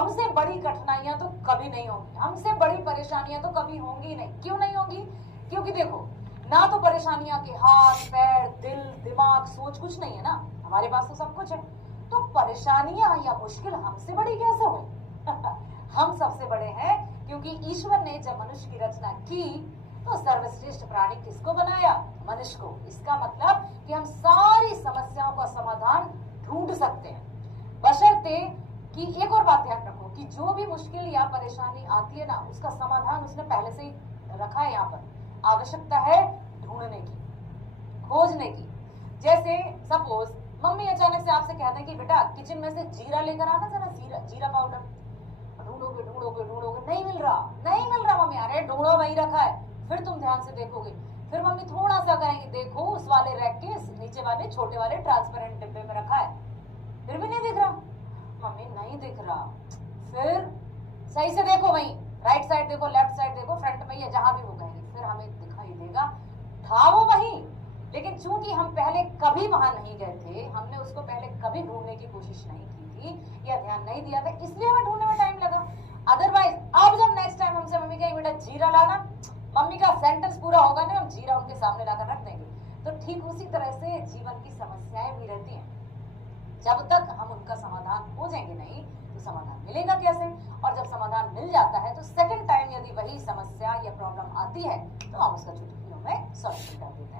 हमसे बड़ी कठिनाइयां तो कभी नहीं होंगी, हमसे बड़ी परेशानियां तो कभी होंगी नहीं। क्यों नहीं होंगी? क्योंकि देखो, ना तो परेशानियां के हाथ पैर दिल दिमाग सोच कुछ नहीं है ना, हमारे पास तो सब कुछ है। तो परेशानियां या मुश्किल हमसे बड़ी कैसे हुई? हम सबसे बड़े हैं, क्योंकि ईश्वर ने जब मनुष्य की रचना की तो सर्वश्रेष्ठ प्राणी किसको बनाया? मनुष्य को। इसका मतलब कि हम सारी समस्याओं का समाधान ढूंढ सकते हैं, बशर्ते कि एक और बात ध्यान रखो कि जो भी मुश्किल या परेशानी आती है ना, उसका समाधान उसने पहले से ही रखा है। यहाँ पर आवश्यकता है ढूंढने की, खोजने की। जैसे सपोज मम्मी अचानक से आपसे कहते हैं कि बेटा किचन में से जीरा लेकर आना जरा, जीरा पाउडर। ढूंढोगे ढूंढोगे ढूंढोगे, नहीं मिल रहा, नहीं मिल रहा मम्मी। अरे ढूंढो, वही रखा है। फिर तुम ध्यान से देखोगे, फिर मम्मी थोड़ा सा कहेंगे, देखो उस वाले रैक के नीचे वाले छोटे वाले ट्रांसपेरेंट डिब्बे में रखा है। फिर भी नहीं दिख रहा, मम्मी नहीं दिख रहा। फिर सही से देखो, वहीं राइट साइड देखो, लेफ्ट साइड देखो, फ्रंट में या जहां भी वो कहेंगे, फिर हमें दिखाई देगा था वो वहीं। लेकिन चूंकि हम पहले कभी वहां नहीं गए थे, हमने उसको पहले कभी ढूंढने की कोशिश नहीं की थी या ध्यान नहीं दिया था, इसलिए हमें ढूंढने में टाइम लगा। अदरवाइज अब जब नेक्स्ट टाइम हमसे मम्मी कहेगी बेटा जीरा लाना, मम्मी का सेंटेंस पूरा होगा नहीं, हम जीरा उनके सामने लाकर रख देंगे। तो ठीक उसी तरह से जीवन की समस्याएं भी रहती हैं, जब तक हम उनका समाधान खोजेंगे नहीं तो समाधान मिलेगा कैसे? और जब समाधान मिल जाता है तो सेकंड टाइम यदि वही समस्या या प्रॉब्लम आती है तो हम उसका चुटकियों में सॉल्यूशन कर देते हैं।